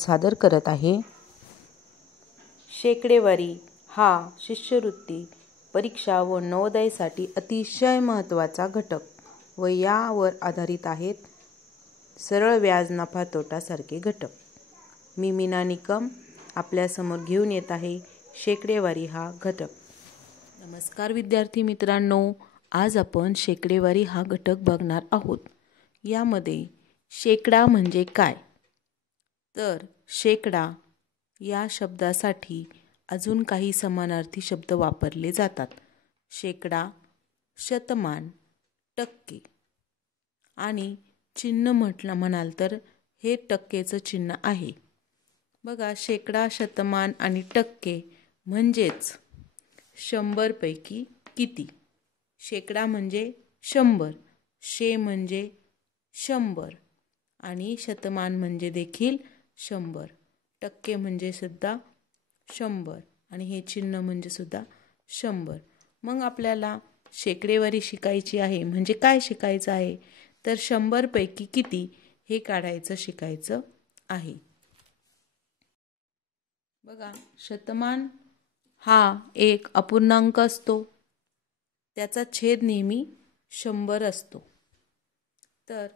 सादर करत आहे शेकडेवारी हा शिष्यवृत्ती परीक्षा व नवोदयसाठी अतिशय महत्त्वाचा घटक व यावर आधारित आहेत सरळ व्याज नफा तोटा सारखे घटक. मी मीना निकम आपल्यासमोर घेऊन येत आहे शेकडेवारी हा घटक. नमस्कार विद्यार्थी मित्रांनो, आज आपण शेकडेवारी हा घटक बघणार आहोत. यामध्ये शेकडा म्हणजे काय, तर शेकडा या शब्दासाठी अजून काही समानार्थी शब्द वापरले जातात. शेकडा, शतमान, टक्के आणि चिन्ह म्हणाल तर हे टक्केचं चिन्ह आहे. बघा, शेकडा, शतमान आणि टक्के म्हणजेच 100 पैकी किती. शेकडा म्हणजे 100, शे म्हणजे 100 आणि शतमान म्हणजे देखील 100, टक्के म्हणजे सुद्धा 100 आणि हे चिन्ह म्हणजे सुद्धा 100. मग आपल्याला शेकडेवारी शिकायची आहे म्हणजे काय शिकायचं आहे, तर 100 पैकी किती हे काढायचं शिकायचं आहे. बघा, शतमान हा एक अपूर्णांक असतो, त्याचा छेद नेहमी 100 असतो. तर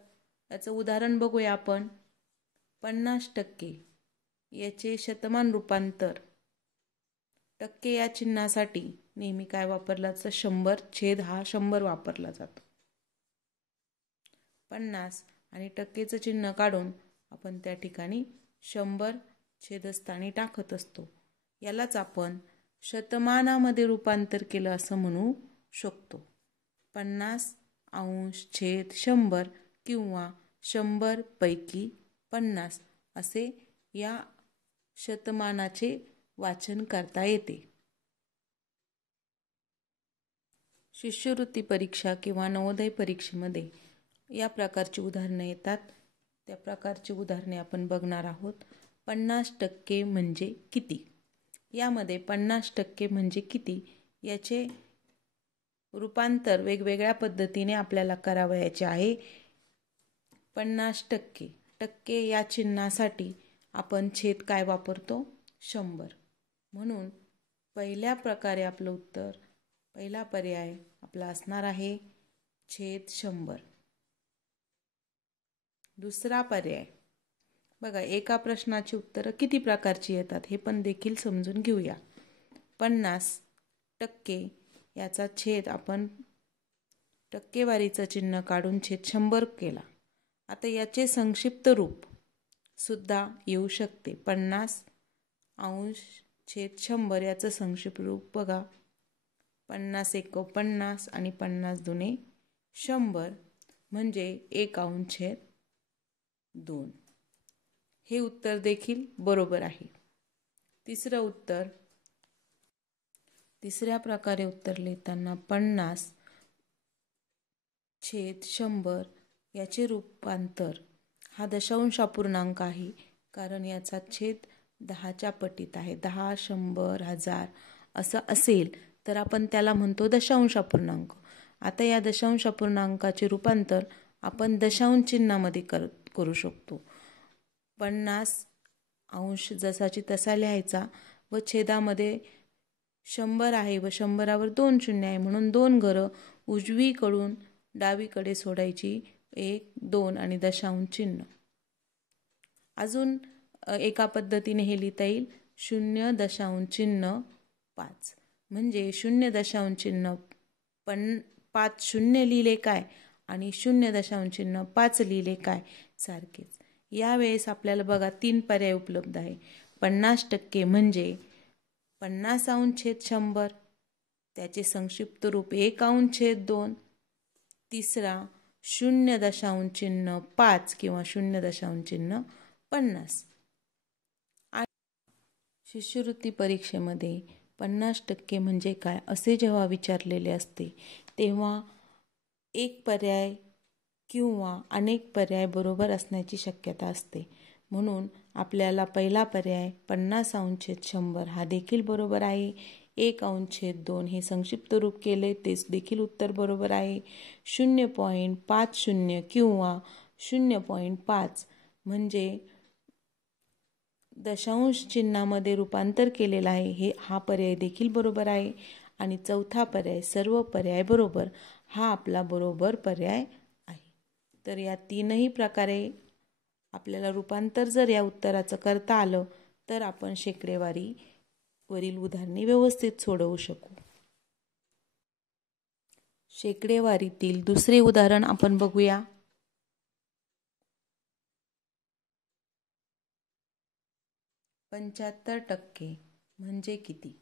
याचं उदाहरण बघूया आपण. 50% याचे शतमान रूपांतर टक्के या चिन्हासाठी नेहमी काय वापरला जातं, 100 छेद हा 100 वापरला जातो. 50 आणि टक्केचं चिन्ह काढून आपण त्या ठिकाणी 100 छेदस्थानी टाकत असतो. यालाच आपण शतमानामध्ये रूपांतर केलं असं म्हणू शकतो. 50/100 किंवा 100 पैकी 50 असे या शतमानाचे वाचन करता येते. शिष्यवृत्ती परीक्षा किंवा नवोदय परीक्षेमध्ये या प्रकारची उदाहरणे येतात. त्या प्रकारची उदाहरणे आपण बघणार आहोत. 50% म्हणजे किती. यामध्ये 50% म्हणजे किती याचे रूपांतर वेगवेगळ्या पद्धतीने आपल्याला करावयाचे आहे. 50% टक्के या चिन्हासाठी आपण छेद काय वापरतो, 100. म्हणून पहिल्या प्रकारे आपलं उत्तर, पहिला पर्याय आपला असणार आहे छेद 100. दुसरा पर्याय बघा, एका प्रश्नाची उत्तरं किती प्रकारची येतात हे पण देखील समजून घेऊया. 50% याचा छेद आपण टक्केवारीचं चिन्ह काढून छेद 100 केला. आता याचे संक्षिप्त रूप सुद्धा येऊ शकते. 50/100 याचं संक्षिप्त रूप बघा, 50 × 50 आणि 50 × 2 = 100 म्हणजे 1/2. हे उत्तर देखील बरोबर आहे. तिसरं उत्तर, तिसऱ्या प्रकारे उत्तर लिहिताना 50/100 याचे रूपांतर हा दशांश अपूर्णांक आहे, कारण याचा छेद 10च्या पटीत आहे. 10, 100, 1000 असं असेल तर आपण त्याला म्हणतो दशांश अपूर्णांक. आता या दशांश अपूर्णांकाचे रूपांतर आपण दशांश चिन्हामध्ये करू शकतो. 50 जसाची तसा लिहायचा व छेदामध्ये 100 आहे व 100वर 2 शून्य आहे, म्हणून 2 घरं उजवीकडून डावीकडे सोडायची. 1, 2 आणि दशांश चिन्ह. अजून एका पद्धतीने हे लिहिता येईल 0.5 म्हणजे 0.5 शून्य लिहिले काय आणि 0.5 लिहिले काय सारखेच. यावेळेस आपल्याला बघा 3 पर्याय उपलब्ध आहे. 50% म्हणजे 50/100, त्याचे संक्षिप्त रूप 1/2. तिसरा 0.5 किंवा 0.50. शिष्यवृत्ती परीक्षेमध्ये 50% म्हणजे काय असे जेव्हा विचारलेले असते तेव्हा एक पर्याय किंवा अनेक पर्याय बरोबर असण्याची शक्यता असते. म्हणून आपल्याला पहिला पर्याय 50/100 हा देखील बरोबर आहे. 1/2 हे संक्षिप्त रूप केले तेच देखील उत्तर बरोबर आहे. 0.50 किंवा 0.5 म्हणजे दशांश चिन्हामध्ये रूपांतर केलेलं आहे हा पर्याय देखील बरोबर आहे. आणि चौथा पर्याय सर्व पर्याय बरोबर हा आपला बरोबर पर्याय आहे. तर या तीनही प्रकारे आपल्याला रूपांतर जर या उत्तराचं करता आलं तर आपण शेकडेवारी वरील उदाहरणे व्यवस्थित सोडवू शकू. शेकडेवारीतील दुसरे उदाहरण आपण बघूया. 75% म्हणजे किती?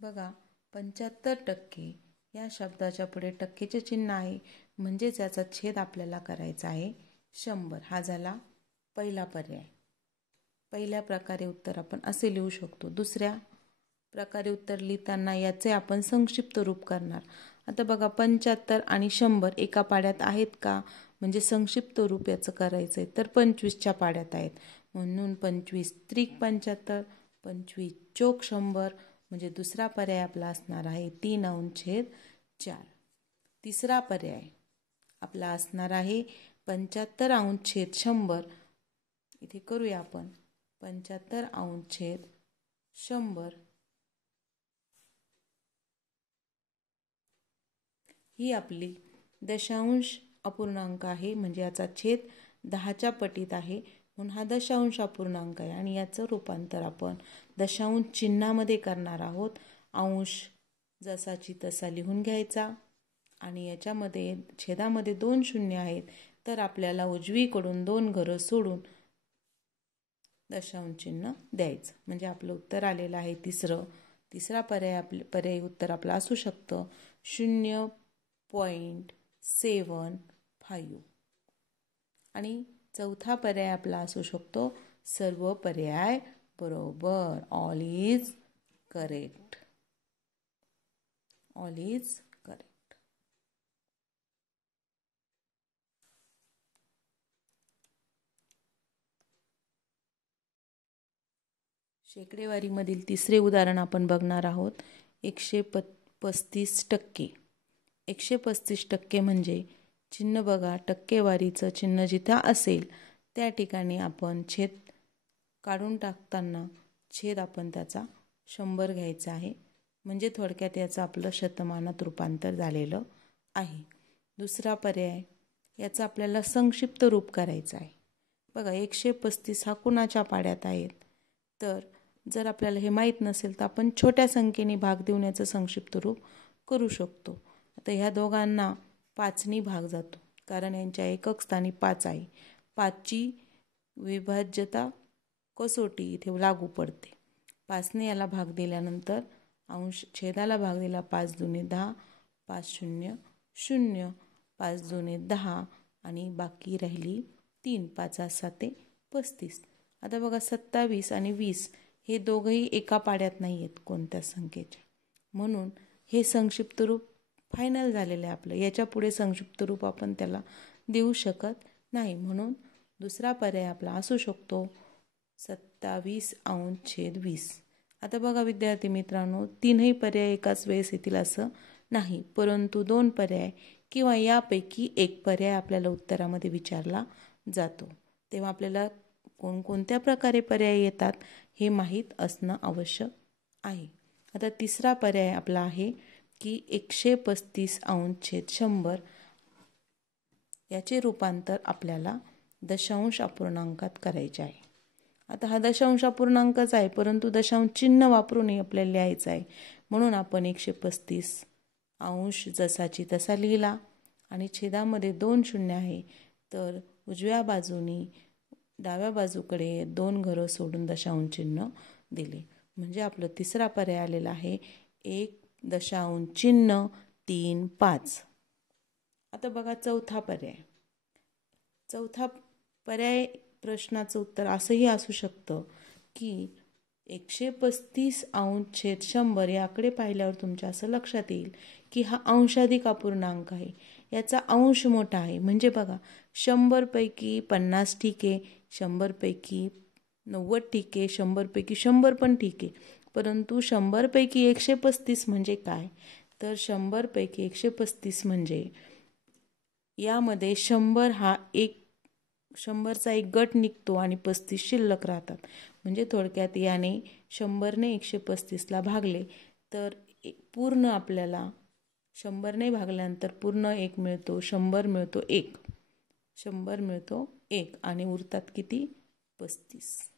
बघा, 75% या शब्दाच्या पुढे टक्केचे चिन्ह आहे, म्हणजेच याचा छेद आपल्याला करायचा आहे 100. हा झाला पहिला पर्याय. पहिल्या प्रकारे उत्तर आपण असे लिहू शकतो. दुसऱ्या प्रकारे उत्तर लिहिताना याचे आपण संक्षिप्त रूप करणार. आता बघा, 75 आणि 100 एका पाड्यात आहेत का? म्हणजे संक्षिप्त रूप याचं करायचं आहे तर 25च्या पाड्यात आहेत, म्हणून 25 त्रिक 75, 25 चोक 100. म्हणजे दुसरा पर्याय आपला असणार आहे 3/4. तिसरा पर्याय आपला असणार आहे 75/100. इथे करूया आपण 75/100. ही आपली दशांश अपूर्णांक आहे, म्हणजे याचा छेद 10च्या पटीत आहे, म्हणून हा दशांश अपूर्णांक आहे. आणि याचं रूपांतर आपण दशांश चिन्हामध्ये करणार आहोत. अंश जसाची तसा लिहून घ्यायचा आणि याच्यामध्ये छेदामध्ये 2 शून्य आहेत, तर आपल्याला उजवीकडून 2 घरं सोडून दशांश चिन्ह द्यायचं. म्हणजे आपलं उत्तर आलेलं आहे तिसरा पर्याय उत्तर आपलं असू शकतं 0.75. आणि चौथा पर्याय आपला असू शकतो सर्व पर्याय बरोबर. All is correct. All is correct. शेकडेवारीमधील तिसरे उदाहरण आपण बघणार आहोत. 135%. 135% म्हणजे चिन्ह बघा, टक्केवारीचं चिन्ह जिथं असेल त्या ठिकाणी आपण छेद काढून टाकताना छेद आपण त्याचा 100 घ्यायचा आहे. म्हणजे थोडक्यात याचं आपलं शतमानात रूपांतर झालेलं आहे. दुसरा पर्याय याचं आपल्याला संक्षिप्त रूप करायचं आहे. बघा, 135 हा कुणाच्या पाड्यात आहेत? तर जर आपल्याला हे माहीत नसेल तर आपण छोट्या संख्येने भाग देऊन याचं संक्षिप्त रूप करू शकतो. आता ह्या दोघांना 5नी भाग जातो, कारण यांच्या एकक स्थानी 5 आहे. 5ची विभाज्यता कसोटी इथे लागू पडते. 5ने याला भाग दिल्यानंतर अंश छेदाला भाग दिला 5 दुने 10, 5 0 0, 5 दुने 10 आणि बाकी राहिली 3, 5 7 35. आता बघा, 27 आणि 20 हे दोघंही एका पाड्यात नाही आहेत कोणत्या संख्येचे, म्हणून हे संक्षिप्त रूप फायनल झालेलं आहे आपलं. याच्या पुढे संक्षिप्त रूप आपण त्याला देऊ शकत नाही, म्हणून दुसरा पर्याय आपला असू शकतो 27/20. आता बघा विद्यार्थी मित्रांनो, तीनही पर्याय एकाच वेळेस येतील असं नाही, परंतु 2 पर्याय किंवा यापैकी एक पर्याय आपल्याला उत्तरामध्ये विचारला जातो. तेव्हा आपल्याला कोणकोणत्या प्रकारे पर्याय येतात हे माहीत असणं आवश्यक आहे. आता तिसरा पर्याय आपला आहे की 135/100. याचे रूपांतर आपल्याला दशांश अपूर्णांकात करायचे आहे. आता हा दशांश अपूर्णांकच आहे, परंतु दशांश चिन्ह वापरूनही आपल्याला लिहायचं आहे, म्हणून आपण 135 अंश जसाची तसा लिहिला आणि छेदामध्ये 2 शून्य आहे, तर उजव्या बाजूनी डाव्या बाजूकडे 2 घरं सोडून दशांश चिन्ह दिले. म्हणजे आपलं तिसरा पर्याय आलेला आहे 1.35. आता बघा चौथा पर्याय प्रश्नाचं उत्तर असंही असू शकतं की 135/100 याकडे पाहिल्यावर तुमच्या असं लक्षात येईल की हा अंशाधिक अपूर्णांक आहे, याचा अंश मोठा आहे. म्हणजे बघा, 100 पैकी 50 ठीक आहे, 100 पैकी 90 ठीक आहे, 100 पैकी 100 पण ठीक आहे, परंतु 100 पैकी 135 म्हणजे काय? तर 100 पैकी 135 म्हणजे यामध्ये 100 हा 100चा एक गट निघतो आणि 35 शिल्लक राहतात. म्हणजे थोडक्यात याने 100ने 135ला भागले तर पूर्ण आपल्याला 100ने भागल्यानंतर पूर्ण 1 मिळतो, 100 मिळतो 1, 100 मिळतो 1 आणि उरतात किती? 35.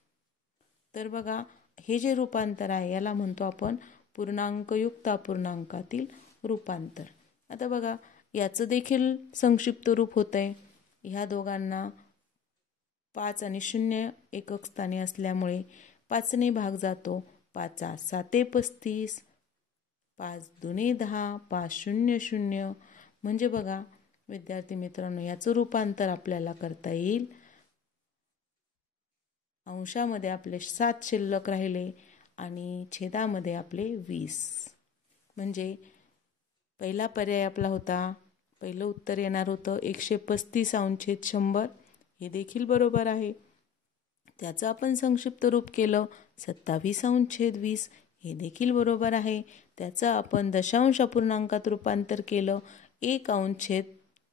तर बघा, हे जे रूपांतर आहे याला म्हणतो आपण पूर्णांकयुक्त अपूर्णांकातील रूपांतर. आता बघा, याचं देखील संक्षिप्त रूप होत आहे. ह्या दोघांना 5 आणि 0 एकक स्थानी असल्यामुळे 5ने भाग जातो. 5 7 35, 5 2 10, 5 0 0. म्हणजे बघा विद्यार्थी मित्रांनो, याचं रूपांतर आपल्याला करता येईल. अंशामध्ये आपले 7 शिल्लक राहिले आणि छेदामध्ये आपले 20. म्हणजे पहिला पर्याय आपला होता, पहिलं उत्तर येणार होतं 135 अंश 100. हे देखील बरोबर आहे. त्याचं आपण संक्षिप्त रूप केलं 27 अंश 20. हे देखील बरोबर आहे. त्याचं आपण दशांश अपूर्णांकात रूपांतर केलं 1 अंश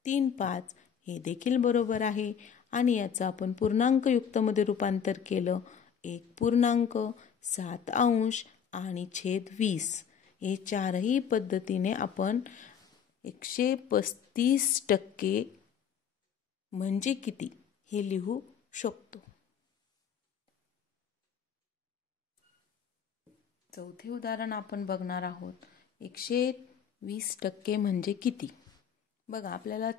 35. हे देखील बरोबर आहे. आणि याचं आपण पूर्णांकयुक्तमध्ये रूपांतर केलं 1.7 अंश आणि छेद 20. हे चारही पद्धतीने आपण 135% म्हणजे किती हे लिहू शकतो. चौथे उदाहरण आपण बघणार आहोत. 120% म्हणजे किती? बघा, आपल्याला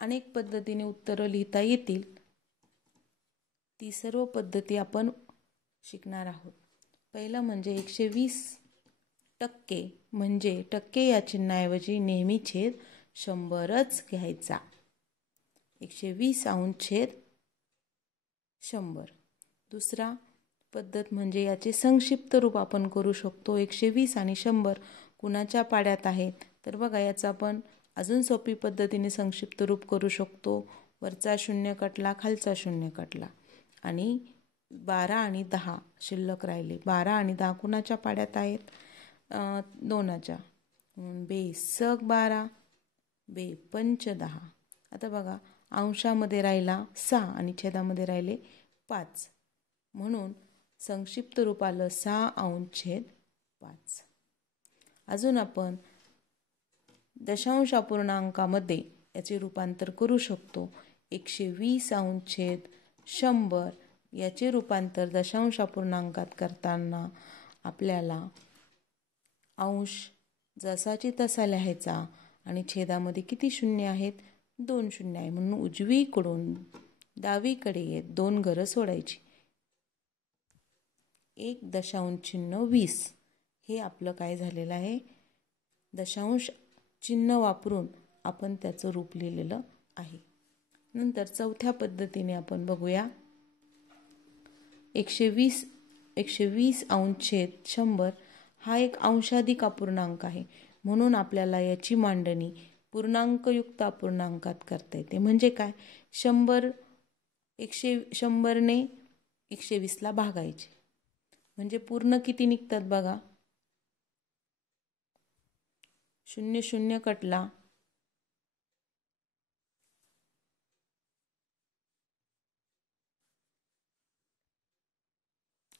अनेक पद्धतीने उत्तरं लिहिता येतील. ती सर्व पद्धती आपण शिकणार आहोत. पहिलं म्हणजे 120% म्हणजे टक्के या चिन्हाऐवजी नेहमी छेद 100च घ्यायचा. 120 अंश छेद 100. दुसरा पद्धत म्हणजे याचे संक्षिप्त रूप आपण करू शकतो. 120 आणि 100 कुणाच्या पाड्यात आहेत? तर बघा, याचं आपण अजून सोपी पद्धतीने संक्षिप्त रूप करू शकतो. वरचा 0 कटला, खालचा 0 कटला आणि 12 आणि 10 शिल्लक राहिले. 12 आणि 10 कुणाच्या पाड्यात आहेत? दोनाच्या. बेसक 12, बेपंच 10. आता बघा, अंशामध्ये राहिला 6 आणि छेदामध्ये राहिले 5. म्हणून संक्षिप्त रूप आलं 6 अंश छेद 5. अजून आपण दशांश अपूर्णांकामध्ये याचे रूपांतर करू शकतो. 120 अंश छेद 100 याचे रूपांतर दशांश अपूर्णांकात करताना आपल्याला अंश जसाची तसा लिहायचा आणि छेदामध्ये किती शून्य आहेत? 2 शून्य आहे. म्हणून उजवीकडून डावीकडे येत 2 घरं सोडायची. 1.20 हे आपलं काय झालेलं आहे? दशांश चिन्ह वापरून आपण त्याचं रूप लिहिलेलं आहे. नंतर चौथ्या पद्धतीने आपण बघूया. 120 अंश छेद 100 हा एक अंशाधिक अपूर्णांक आहे. म्हणून आपल्याला याची मांडणी पूर्णांकयुक्त अपूर्णांकात करता येते. म्हणजे काय? 100ने 120ला भागायचे. म्हणजे पूर्ण किती निघतात बघा. 0 0 कटला,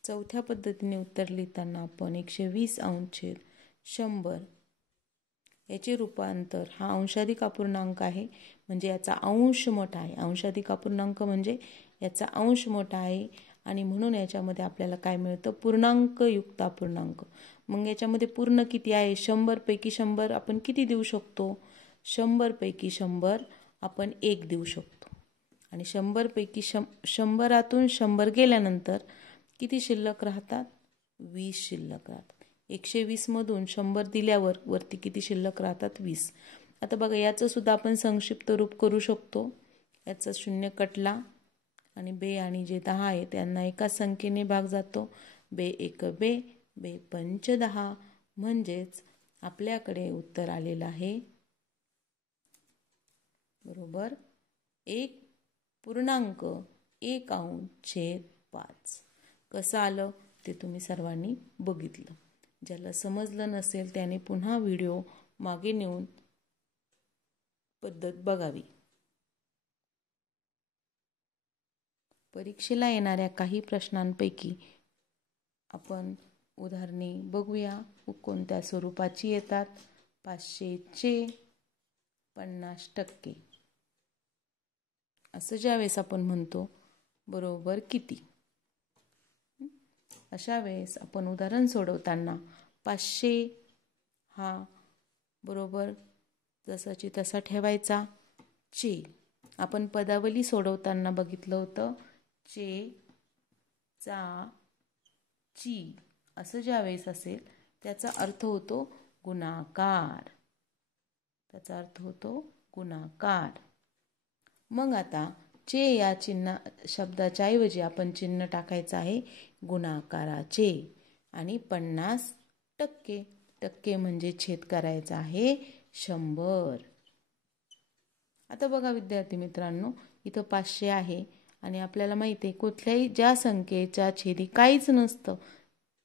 चौथ्या पद्धतीने उत्तर लिहिताना आपण 120 अंश छेद 100 याचे रूपांतर हा अंशाधिक अपूर्णांक आहे. म्हणजे याचा अंश मोठा आहे. अंशाधिक अपूर्णांक म्हणजे याचा अंश मोठा आहे आणि म्हणून याच्यामध्ये आपल्याला काय मिळतं? पूर्णांकयुक्त अपूर्णांक. मग याच्यामध्ये पूर्ण किती आहे? 100 पैकी 100 आपण किती देऊ शकतो? 100 पैकी 100 आपण 1 देऊ शकतो. आणि 100 पैकी 100तून 100 गेल्यानंतर किती शिल्लक राहतात? 20 शिल्लक राहतात. 120 मधून 100 दिल्यावर वरती किती शिल्लक राहतात? 20. आता बघा, याचं सुद्धा आपण संक्षिप्त रूप करू शकतो. याचा 0 कटला आणि बे आणि जे 10 आहे त्यांना एका संख्येने भाग जातो. बे 1 बे, बे पंच 10. म्हणजेच आपल्याकडे उत्तर आलेलं आहे बरोबर 1.1 अंश छेद 5. कसं आलं ते तुम्ही सर्वांनी बघितलं. ज्याला समजलं नसेल त्याने पुन्हा व्हिडिओ मागे नेऊन पद्धत बघावी. परीक्षेला येणाऱ्या काही प्रश्नांपैकी आपण उदाहरणे बघूया. कोणत्या स्वरूपाची येतात. 500चे 50% असं ज्यावेळेस आपण म्हणतो बरोबर किती, अशा वेळेस आपण उदाहरण सोडवताना 500 हा बरोबर जसाची तसा ठेवायचा. चे आपण पदावली सोडवताना बघितलं होतं. चे, चा, ची असं ज्यावेळेस असेल त्याचा अर्थ होतो गुणाकार. त्याचा अर्थ होतो गुणाकार. मग आता चे या शब्दाच्या ऐवजी आपण चिन्ह टाकायचं आहे गुणाकाराचे. आणि 50% टक्के म्हणजे छेद करायचा आहे 100. आता बघा विद्यार्थी मित्रांनो, इथं 500 आहे आणि आपल्याला माहिती आहे कुठल्याही ज्या संख्येच्या छेदी काहीच नसतं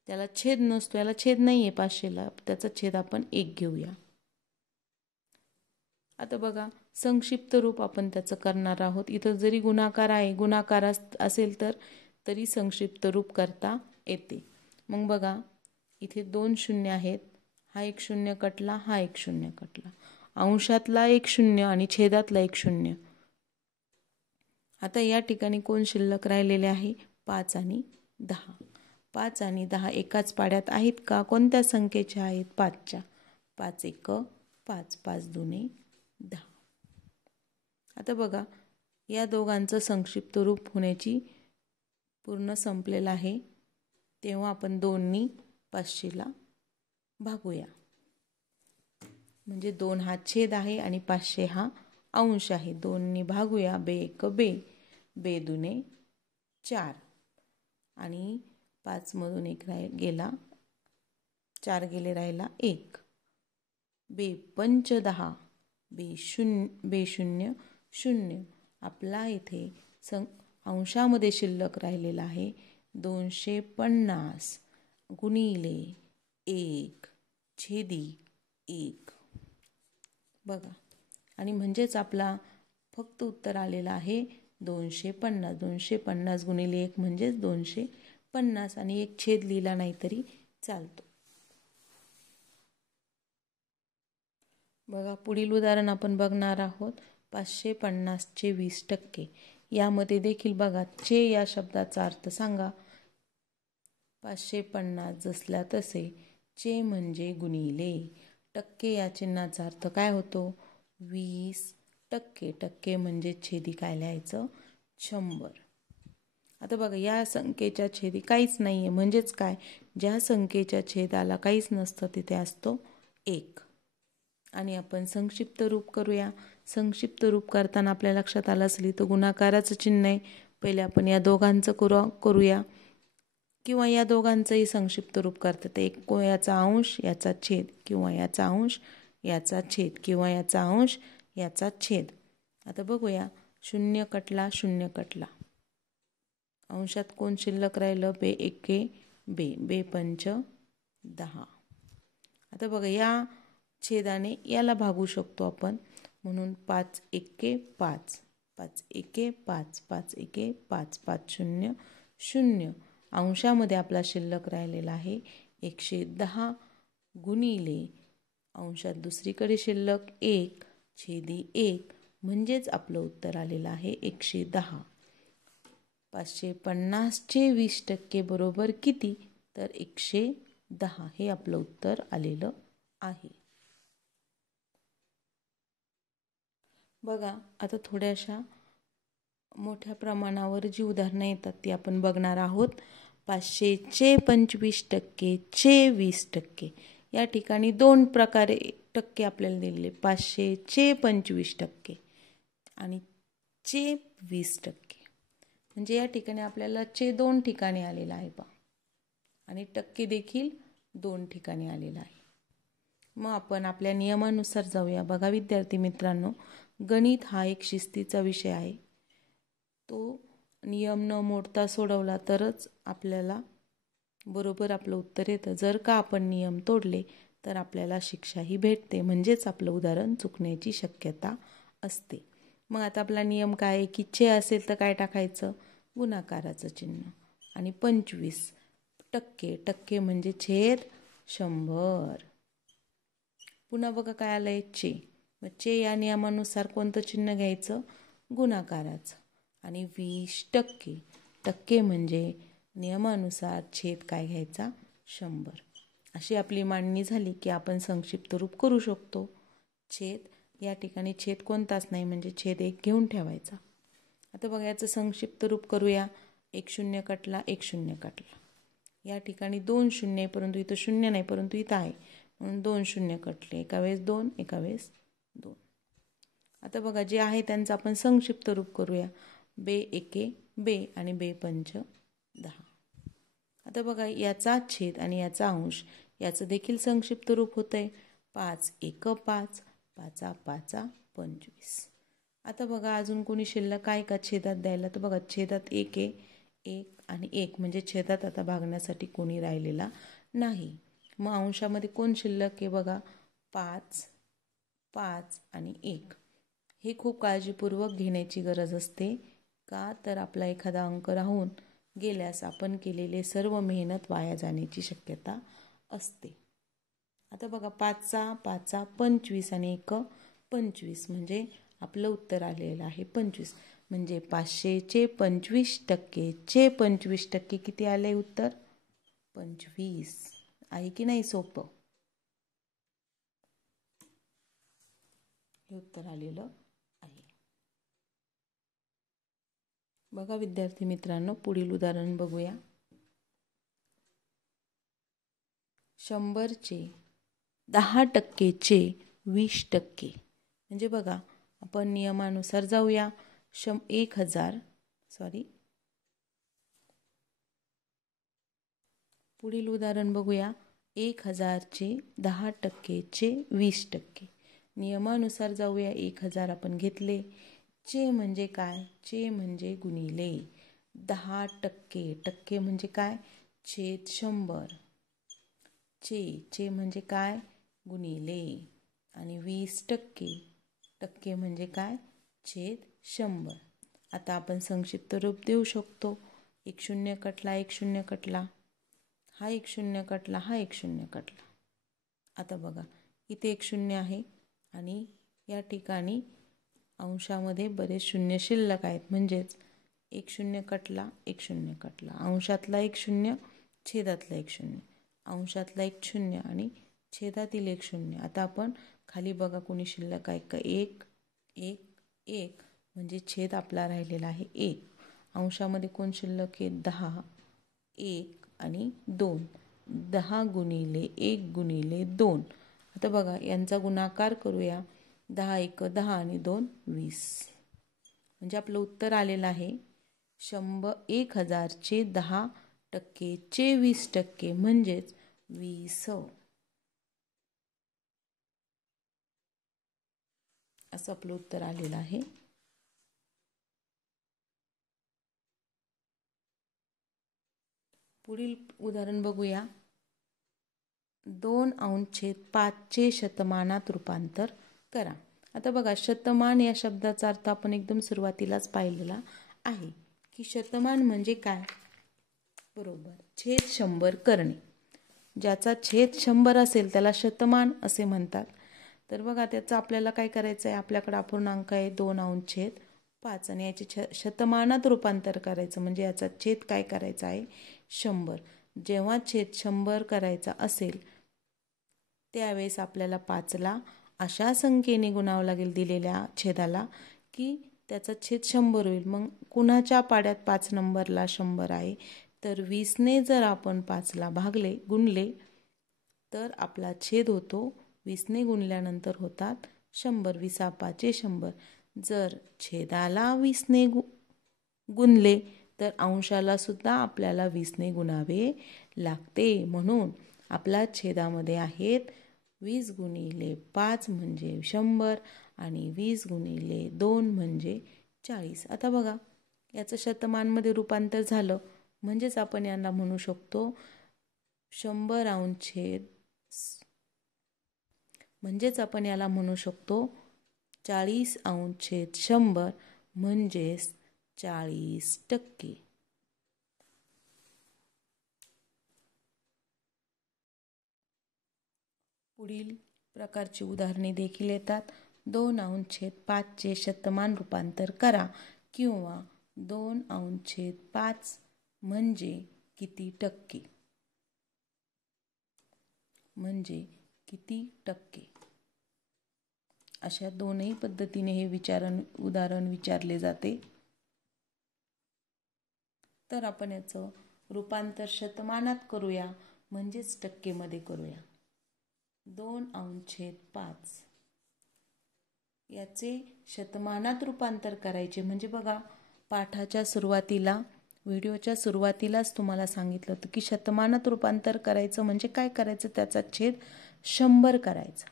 त्याला छेद नसतो, याला छेद नाही आहे 500ला, त्याचा छेद आपण 1 घेऊया. आता बघा संक्षिप्त रूप आपण त्याचं करणार आहोत. इथं जरी गुणाकार आहे, गुणाकार असेल तर तरी संक्षिप्त रूप करता येते. मग बघा इथे 2 शून्य आहेत. हा एक शून्य कटला, हा एक शून्य कटला. अंशातला एक शून्य आणि छेदातला एक शून्य. आता या ठिकाणी कोण शिल्लक राहिलेले आहे? 5 आणि 10. 5 आणि 10 एकाच पाड्यात आहेत का? कोणत्या संख्येचे आहेत? 5च्या. 5 एक 5, 5 दुने 10. आता बघा या दोघांचं संक्षिप्त रूप होण्याची पूर्ण संपलेलं आहे. तेव्हा आपण 2नी 500ला भागूया. म्हणजे 2 हा छेद आहे आणि 500 हा अंश आहे. 2नी भागूया. बे एक बे, बे दुने 4 आणि 5 मधून 1 गेला, 4 गेले, राहिला 1. बे पंच 10, बे शून्य 0. आपला इथे अंशामध्ये शिल्लक राहिलेला आहे 250 गुणिले 1 छेदी 1. बघा आणि म्हणजेच आपला फक्त उत्तर आलेलं आहे 250. 250 गुणिले 1 म्हणजेच 250 आणि एक छेद लिहिला नाही तरी चालतो. बघा पुढील उदाहरण आपण बघणार आहोत. 550चे 20%. यामध्ये देखील बघा चे या शब्दाचा अर्थ सांगा. 550 जसल्या तसे, चे म्हणजे गुणिले, टक्के या चिन्हाचा अर्थ काय होतो? 20%. टक्के म्हणजे छेदी काय लिहायचं? 100. आता बघा या संख्येच्या छेदी काहीच नाही आहे. म्हणजेच काय? ज्या संख्येच्या छेदाला काहीच नसतं तिथे असतो 1. आणि आपण संक्षिप्त रूप करूया. संक्षिप्त रूप करताना आपल्या लक्षात आलं असेल तर गुणाकाराचं चिन्ह आहे. पहिले आपण या दोघांचं करूया किंवा या दोघांचंही संक्षिप्त रूप करतात. एक याचा अंश याचा छेद किंवा याचा अंश याचा छेद किंवा याचा अंश याचा छेद. आता बघूया. 0 कटला, 0 कटला. अंशात कोण शिल्लक राहिलं? बे एके बे, बे पंच 10. आता बघा या छेदाने याला भागू शकतो आपण. म्हणून 5 एके 5, 5 एके 5, 5 एके 5, 5 0 0. अंशामध्ये आपला शिल्लक राहिलेला आहे 110 गुणिले अंशात दुसरीकडे शिल्लक 1 छेदी 1 म्हणजेच आपलं उत्तर आलेलं आहे 110. 550चे 20% बरोबर किती? तर 110 हे आपलं उत्तर आलेलं आहे. बघा आता थोड्याशा मोठ्या प्रमाणावर जी उदाहरणं येतात ती आपण बघणार आहोत. 500चे 25%, चे 20%. या ठिकाणी 2 प्रकारे टक्के आपल्याला दिलेले. 500चे 25% आणि चे 20%. म्हणजे या ठिकाणी आपल्याला चे 2 ठिकाणी आलेला आहे पहा आणि टक्के देखील 2 ठिकाणी आलेला आहे. मग आपण आपल्या नियमानुसार जाऊया. बघा विद्यार्थी मित्रांनो, गणित हा एक शिस्तीचा विषय आहे. तो नियम न मोडता सोडवला तरच आपल्याला बरोबर आपलं उत्तर येतं. जर का आपण नियम तोडले तर आपल्याला शिक्षाही भेटते, म्हणजेच आपलं उदाहरण चुकण्याची शक्यता असते. मग आता आपला नियम काय आहे की छे असेल तर काय टाकायचं? गुणाकाराचं चिन्ह. आणि 25% टक्के म्हणजे छेद 100. पुन्हा बघा काय आलंय चे. मग चे या नियमानुसार कोणतं चिन्ह घ्यायचं? गुणाकाराचं. आणि 20% टक्के म्हणजे नियमानुसार छेद काय घ्यायचा? 100. अशी आपली मांडणी झाली की आपण संक्षिप्त रूप करू शकतो. छेद या ठिकाणी छेद कोणताच नाही म्हणजे छेद 1 घेऊन ठेवायचा. आता बघा याचं संक्षिप्त रूप करूया. 1 शून्य कटला, 1 शून्य कटला. या ठिकाणी 2 शून्य आहे परंतु इथं शून्य नाही परंतु इथं आहे म्हणून 2 शून्य कटले. एका वेळेस 2, एका वेळेस 2. आता बघा जे आहे त्यांचं आपण संक्षिप्त रूप करूया. बे एके बे आणि बे पंच 10. आता बघा याचा छेद आणि याचा अंश याचं देखील संक्षिप्त रूप होतं आहे. 5 एक 5, 5 5 25. आता बघा अजून कोणी शिल्लक आहे का छेदात द्यायला? तर बघा छेदात 1 आहे, 1 आणि 1 म्हणजे छेदात आता भागण्यासाठी कोणी राहिलेला नाही. मग अंशामध्ये कोण शिल्लक आहे? बघा 5, 5 आणि 1. हे खूप काळजीपूर्वक घेण्याची गरज असते. का तर आपला एखादा अंक राहून गेल्यास आपण केलेले सर्व मेहनत वाया जाण्याची शक्यता असते. आता बघा 5 5 25 आणि 1 25 म्हणजे आपलं उत्तर आलेलं आहे 25. म्हणजे 500चे 25% चे 25% किती आले उत्तर? 25. आहे की नाही सोपं? हे उत्तर आलेलं आहे. बघा विद्यार्थी मित्रांनो पुढील उदाहरण बघूया. 100चे 10%चे 20%. म्हणजे बघा आपण नियमानुसार जाऊया. 1000 पुढील उदाहरण बघूया. 1000चे 10%चे 20%. नियमानुसार जाऊया. 1000 आपण घेतले. चे म्हणजे काय? चे म्हणजे गुणिले 10%. टक्के म्हणजे काय? छेद 100. चे म्हणजे काय? गुणिले आणि 20%. टक्के म्हणजे काय? छेद 100. आता आपण संक्षिप्त रूप देऊ शकतो. 1 शून्य कटला, 1 शून्य कटला. हा 1 शून्य कटला, हा 1 शून्य कटला. आता बघा इथे 1 शून्य आहे आणि या ठिकाणी अंशामध्ये बरेच शून्य शिल्लक आहेत. म्हणजेच 1 शून्य कटला, 1 शून्य कटला. अंशातला 1 शून्य, छेदातला 1 शून्य. अंशातला 1 शून्य आणि छेदातील 1 शून्य. आता आपण खाली बघा कोणी शिल्लक आहे का? 1 1 1 म्हणजे छेद आपला राहिलेला आहे 1. अंशामध्ये कोण शिल्लक आहे? 10 1 आणि 2. 10 गुणिले 1 गुणिले 2. आता बघा यांचा गुणाकार करूया. 10 1 10 आणि 2 20. म्हणजे आपलं उत्तर आलेलं आहे 1000चे 10%चे 20% म्हणजेच 20. असं आपलं उत्तर आलेलं आहे. पुढील उदाहरण बघूया. 2/5चे शतमानात रूपांतर करा. आता बघा शतमान या शब्दाचा अर्थ आपण एकदम सुरुवातीलाच पाहिलेला आहे की शतमान म्हणजे काय? बरोबर छेद 100 करणे. ज्याचा छेद 100 असेल त्याला शतमान असे म्हणतात. तर बघा त्याचं आपल्याला काय करायचं आहे? आपल्याकडे अपूर्णांक आहे 2/5 आणि याचे शतमानात रूपांतर करायचं म्हणजे याचा छेद काय करायचा आहे? 100. जेव्हा छेद 100 करायचा असेल त्यावेळेस आपल्याला 5ला अशा संख्येने गुणावं लागेल दिलेल्या छेदाला की त्याचा छेद 100 होईल. मग कुणाच्या पाड्यात 5 नंबरला 100 आहे? तर 20ने जर आपण 5ला गुणले तर आपला छेद होतो. 20ने गुणल्यानंतर होतात 100. 20 100. जर छेदाला 20ने गुणले तर अंशाला सुद्धा आपल्याला 20ने गुणावे लागते. म्हणून आपल्या छेदामध्ये आहेत 20 गुणिले 5 म्हणजे 100 आणि 20 गुणिले 2 म्हणजे 40. आता बघा याचं शतमानमध्ये रूपांतर झालं म्हणजेच आपण यांना म्हणू शकतो 100 अंश छेद म्हणजेच आपण याला म्हणू शकतो 40 अंश छेद 100 म्हणजेच 40%. पुढील प्रकारची उदाहरणे देखील येतात. 2 अंश छेद 5 चे शतमान रूपांतर करा किंवा 2 अंश छेद 5 म्हणजे किती टक्के. अशा दोनही पद्धतीने हे उदाहरण विचारले जाते. तर आपण याचं रूपांतर शतमानात करूया, म्हणजेच टक्केमध्ये करूया. 2 अंश छेद 5 याचे शतमानात रूपांतर करायचे म्हणजे बघा, पाठाच्या सुरुवातीला, व्हिडिओच्या सुरुवातीलाच तुम्हाला सांगितलं होतं की शतमानात रूपांतर करायचं म्हणजे काय करायचं, त्याचा छेद 100 करायचा.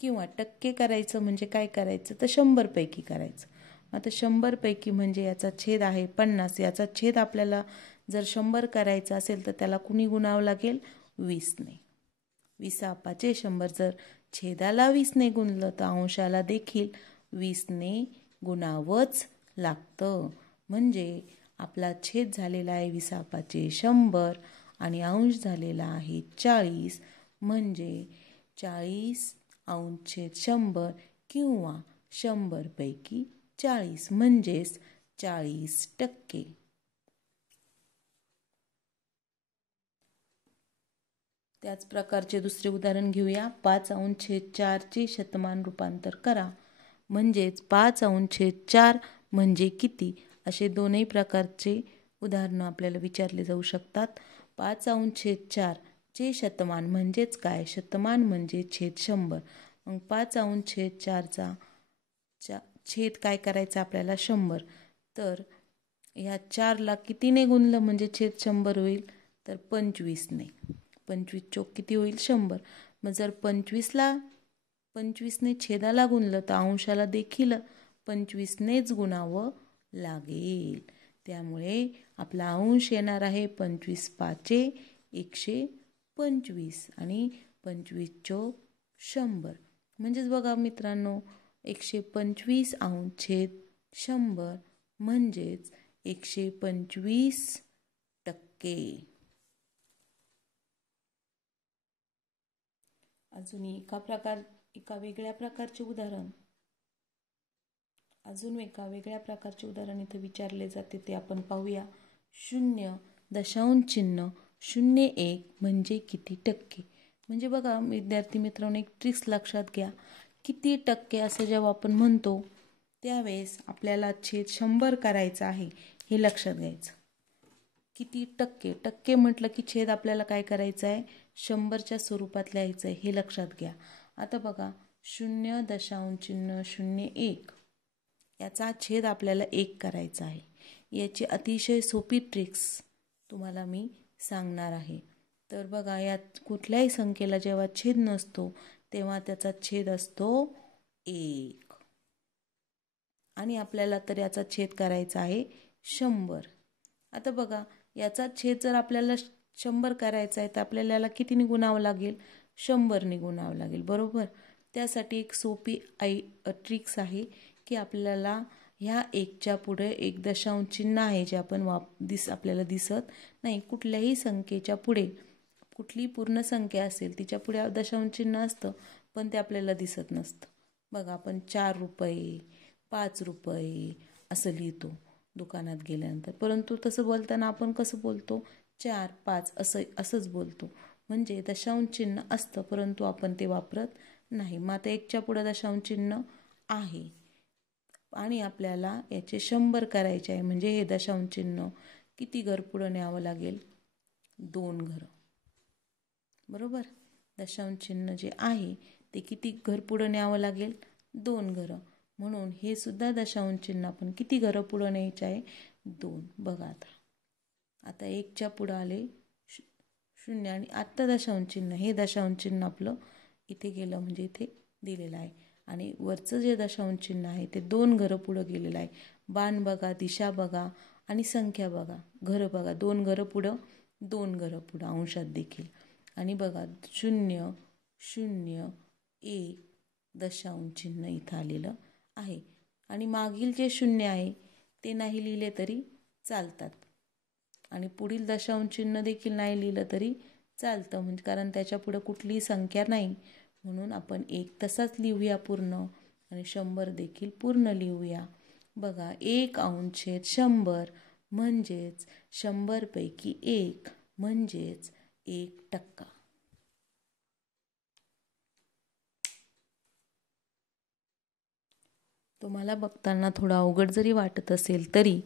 किंवा टक्के करायचं म्हणजे काय करायचं, तर 100 पैकी करायचं. आता 100 पैकी म्हणजे याचा छेद आहे 50. याचा छेद आपल्याला जर 100 करायचा असेल तर त्याला कुणी गुणावं लागेल, 20 ने. 20 100 जर छेदाला 20 ने गुणलं तर अंशाला देखील 20 ने गुणावंच लागतं. म्हणजे आपला छेद झालेला आहे 20 100 आणि अंश झालेला आहे 40. म्हणजे 40 अंश छेद 100 किंवा 100 पैकी 40 म्हणजेच 40%. त्याच प्रकारचे दुसरे उदाहरण घेऊया. 5 अंश छेद 4 चे शतमान रूपांतर करा म्हणजेच 5 अंश छेद 4 म्हणजे किती. असे दोनही प्रकारचे उदाहरणं आपल्याला विचारले जाऊ शकतात. 5 अंश छेद 4 चे शतमान म्हणजेच काय, शतमान म्हणजे छेद 100. मग 5 अंश छेद 4चा छेद काय करायचा आपल्याला, 100. तर ह्या 4ला कितीने गुणलं म्हणजे छेद 100 होईल, तर 25 ने. 25 चोक किती होईल, 100. मग जर 25 ने छेदाला गुणलं तर अंशाला देखील 25 नेच गुणावं लागेल. त्यामुळे आपला अंश येणार आहे 25 5 125 आणि 25 चोक 100. म्हणजेच बघा मित्रांनो, 125 अंश छेद 100 म्हणजेच 125%. अजून एका वेगळ्या प्रकारचे उदाहरण इथे विचारले जाते, ते आपण पाहूया. 0.01 म्हणजे किती टक्के. म्हणजे बघा विद्यार्थी मित्रांनो, एक ट्रिक्स लक्षात घ्या. किती टक्के असं जेव्हा आपण म्हणतो त्यावेळेस आपल्याला छेद 100 करायचा आहे हे लक्षात घ्यायचं. किती टक्के म्हटलं की छेद आपल्याला काय करायचं आहे, 100च्या स्वरूपात लिहायचं आहे, हे लक्षात घ्या. आता बघा 0.01 याचा छेद आपल्याला 1 करायचा आहे. याची अतिशय सोपी ट्रिक्स तुम्हाला मी सांगणार आहे. तर बघा, यात कुठल्याही संख्येला जेव्हा छेद नसतो तेव्हा त्याचा छेद असतो 1 आणि आपल्याला तर याचा छेद करायचा आहे 100. आता बघा, याचा छेद जर आपल्याला 100 करायचा आहे तर आपल्याला याला कितीने गुणावं लागेल, 100 ने गुणावं लागेल, बरोबर. त्यासाठी एक सोपी ट्रिक्स आहे की आपल्याला ह्या 1च्या पुढे एक दशांश चिन्ह आहे जे आपण आपल्याला दिसत नाही. कुठल्याही संख्येच्या पुढे, कुठली पूर्ण संख्या असेल तिच्या पुढे दशांश चिन्ह असतं पण ते आपल्याला दिसत नसतं. बघा, आपण 4 रुपये 5 रुपये असं लिहितो दुकानात गेल्यानंतर, परंतु तसं बोलताना आपण कसं बोलतो, 4 5 असंच बोलतो. म्हणजे दशांश चिन्ह असतं परंतु आपण ते वापरत नाही. मग आता 1च्या पुढे दशांश चिन्ह आहे आणि आपल्याला याचे 100 करायचे आहे. म्हणजे हे दशांश चिन्ह किती घर पुढं न्यावं लागेल, 2 घरं, बरोबर. दशांश चिन्ह जे आहे ते किती घर पुढं न्यावं लागेल, 2 घरं. म्हणून हे सुद्धा दशांश चिन्ह आपण किती घरं पुढं न्यायचे आहे, 2. बघा आता 1च्या पुढं आले 0 आणि आत्ता दशांश चिन्ह, हे दशांश चिन्ह आपलं इथे गेलं म्हणजे इथे दिलेलं आहे आणि वरचं जे दशांश चिन्ह आहे ते 2 घरं पुढं गेलेलं आहे. बाण बघा, दिशा बघा आणि संख्या बघा, घरं बघा, 2 घरं पुढं 2 घरं पुढं अंशात देखील. आणि बघा 0 0 1 दशांश चिन्ह इथं आलेलं आहे. आणि मागील जे 0 आहे ते नाही लिहिले तरी चालतात आणि पुढील दशांश चिन्ह देखील नाही लिहिलं तरी चालतं, म्हणजे कारण त्याच्या पुढे कुठलीही संख्या नाही, म्हणून आपण 1 तसाच लिहूया पूर्ण आणि 100 देखील पूर्ण लिहूया. बघा 1/100 म्हणजेच 100 पैकी 1 म्हणजेच 1%. तुम्हाला बघताना थोडं अवघड जरी वाटत असेल तरी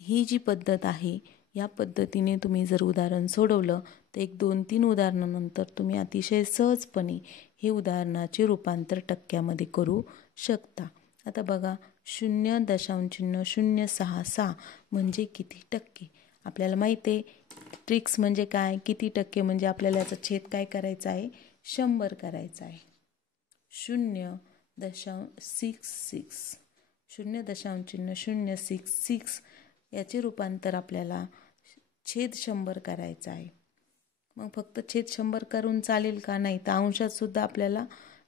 ही जी पद्धत आहे या पद्धतीने तुम्ही जर उदाहरण सोडवलं तर 1-2-3 उदाहरणानंतर तुम्ही अतिशय सहजपणे हे उदाहरणाचे रूपांतर टक्क्यामध्ये करू शकता. आता बघा 0.066 म्हणजे किती टक्के. आपल्याला माहिती आहे ट्रिक्स म्हणजे काय, किती टक्के म्हणजे आपल्याला याचा छेद काय करायचा आहे, 100 करायचा आहे. 0.66 0.066 याचे रूपांतर आपल्याला छेद 100 करायचं आहे. मग फक्त छेद 100 करून चालेल का, नाही तर अंशात सुद्धा आपल्याला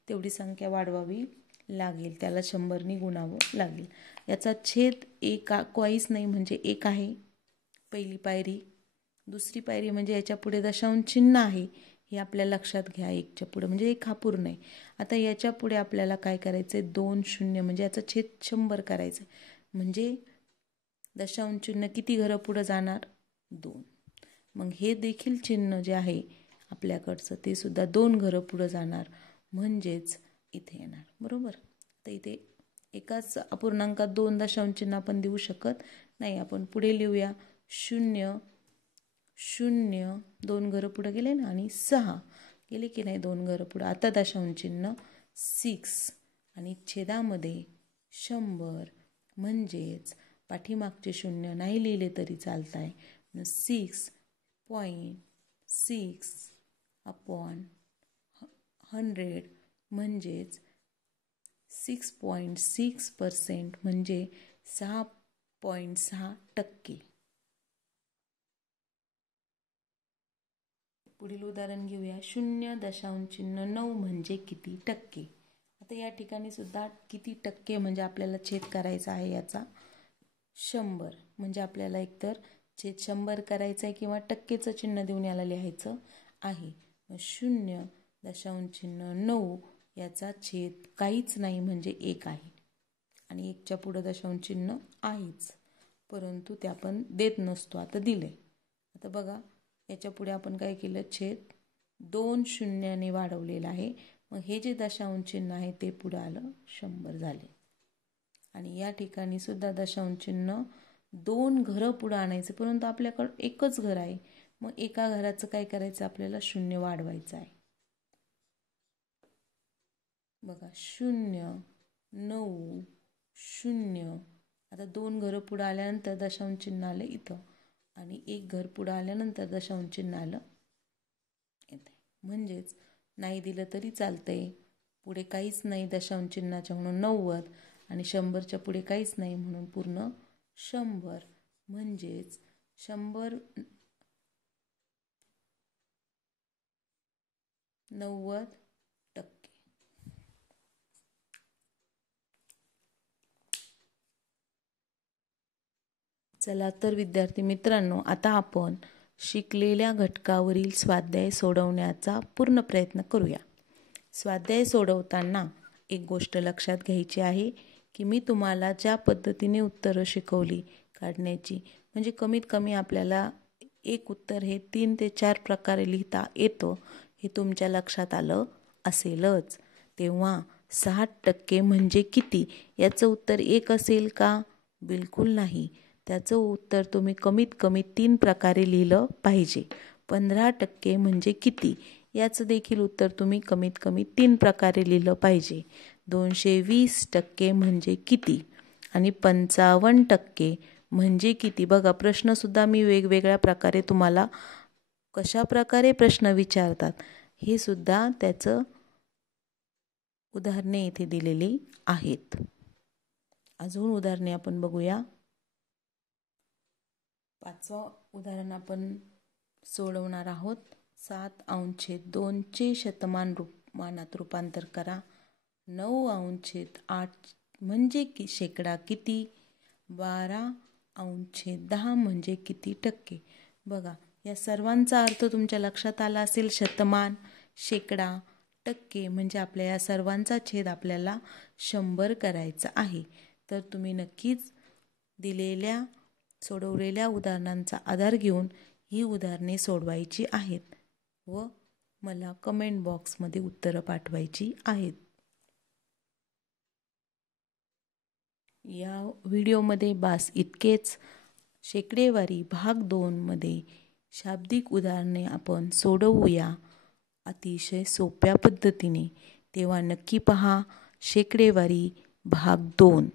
तेवढी संख्या वाढवावी लागेल, त्याला 100 गुणावं लागेल. याचा छेद काहीच नाही म्हणजे 1 आहे पहिली पायरी. दुसरी पायरी म्हणजे याच्या पुढे दशांश चिन्ह आहे हे आपल्या लक्षात घ्या. 1च्या पुढे म्हणजे 1 हा पूर्ण आहे. आता याच्या पुढे आपल्याला काय करायचं आहे, 2 0 म्हणजे याचा छेद 100 करायचं म्हणजे दशांश चिन्ह किती घरं पुढं जाणार, 2. मग हे देखील चिन्ह जे आहे आपल्याकडचं ते सुद्धा 2 घरं पुढं जाणार म्हणजेच इथे येणार, बरोबर. तर इथे एकाच अपूर्णांकात 2 दशांश चिन्ह आपण देऊ शकत नाही. आपण पुढे लिहूया 0 0 2 घरं पुढे गेले ना आणि 6 गेले की नाही 2 घरं पुढं. आता दशांश चिन्ह 6 आणि छेदामध्ये 100 म्हणजेच पाठीमागचे 0 नाही लिहिले तरी चालत आहे. 6.6/100 म्हणजेच 6.6% म्हणजे 6.6%. पुढील उदाहरण घेऊया 0.9 म्हणजे किती टक्के. आता या ठिकाणी सुद्धा किती टक्के म्हणजे आपल्याला छेद करायचा आहे याचा 100 म्हणजे आपल्याला एकतर छेद 100 करायचं आहे किंवा टक्केचं चिन्ह देऊन याला लिहायचं आहे. 0.9 याचा छेद काहीच नाही म्हणजे 1 आहे आणि 1च्या पुढं दशांश चिन्ह आहेच, परंतु ते आपण देत नसतो, आता दिले. आता बघा याच्या पुढे आपण काय केलं, छेद 2 0ने वाढवलेला आहे. मग हे जे दशांश चिन्ह आहे ते पुढं आलं 100 झाले. आणि या ठिकाणी सुद्धा दशांश चिन्ह 2 घरं पुढं आणायचं, परंतु आपल्याकडं एकच घर आहे. मग एका घराचं काय करायचं, आपल्याला 0 वाढवायचं आहे. बघा 0.9 आता 2 घरं पुढं आल्यानंतर दशांश चिन्ह आलं इथं आणि 1 घर पुढं आल्यानंतर दशांश चिन्ह आलं इथे. म्हणजेच नाही दिलं तरी चालतंय, पुढे काहीच नाही दशांश चिन्हाच्या म्हणून 90 आणि 100च्या पुढे काहीच नाही म्हणून पूर्ण 100 म्हणजेच 90%. चला तर विद्यार्थी मित्रांनो, आता आपण शिकलेल्या घटकावरील स्वाध्याय सोडवण्याचा पूर्ण प्रयत्न करूया. स्वाध्याय सोडवताना एक गोष्ट लक्षात घ्यायची आहे की मी तुम्हाला ज्या पद्धतीने उत्तरं शिकवली काढण्याची, म्हणजे कमीत कमी आपल्याला एक उत्तर हे 3 ते 4 प्रकारे लिहिता येतं हे तुमच्या लक्षात आलं असेलच. तेव्हा 60% म्हणजे किती याचं उत्तर 1 असेल का, बिलकुल नाही. त्याचं उत्तर तुम्ही कमीत कमी 3 प्रकारे लिहिलं पाहिजे. 15% म्हणजे किती याचं देखील उत्तर तुम्ही कमीत कमी 3 प्रकारे लिहिलं पाहिजे. 220% म्हणजे किती आणि 55% म्हणजे किती. बघा प्रश्नसुद्धा मी वेगवेगळ्या प्रकारे तुम्हाला कशा प्रकारे प्रश्न विचारतात हे सुद्धा त्याचं उदाहरणे इथे दिलेली आहेत. अजून उदाहरणे आपण बघूया. 5वं उदाहरण आपण सोडवणार आहोत. 7/2 शतमान मानात रूपांतर करा. 9/8 म्हणजे शेकडा किती? 12/10 म्हणजे किती टक्के? बघा, या सर्वांचा अर्थ तुमच्या लक्षात आला असेल. शतमान, शेकडा, टक्के म्हणजे आपल्या या सर्वांचा छेद आपल्याला 100 करायचा आहे. तर तुम्ही नक्कीच दिलेल्या सोडवलेल्या उदाहरणांचा आधार घेऊन ही उदाहरणे सोडवायची आहेत व मला कमेंट बॉक्समध्ये उत्तरं पाठवायची आहेत. या व्हिडिओमध्ये बास इतकेच. शेकडेवारी भाग 2 मध्ये शाब्दिक उदाहरणे आपण सोडवूया अतिशय सोप्या पद्धतीने. तेव्हा नक्की पहा शेकडेवारी भाग 2.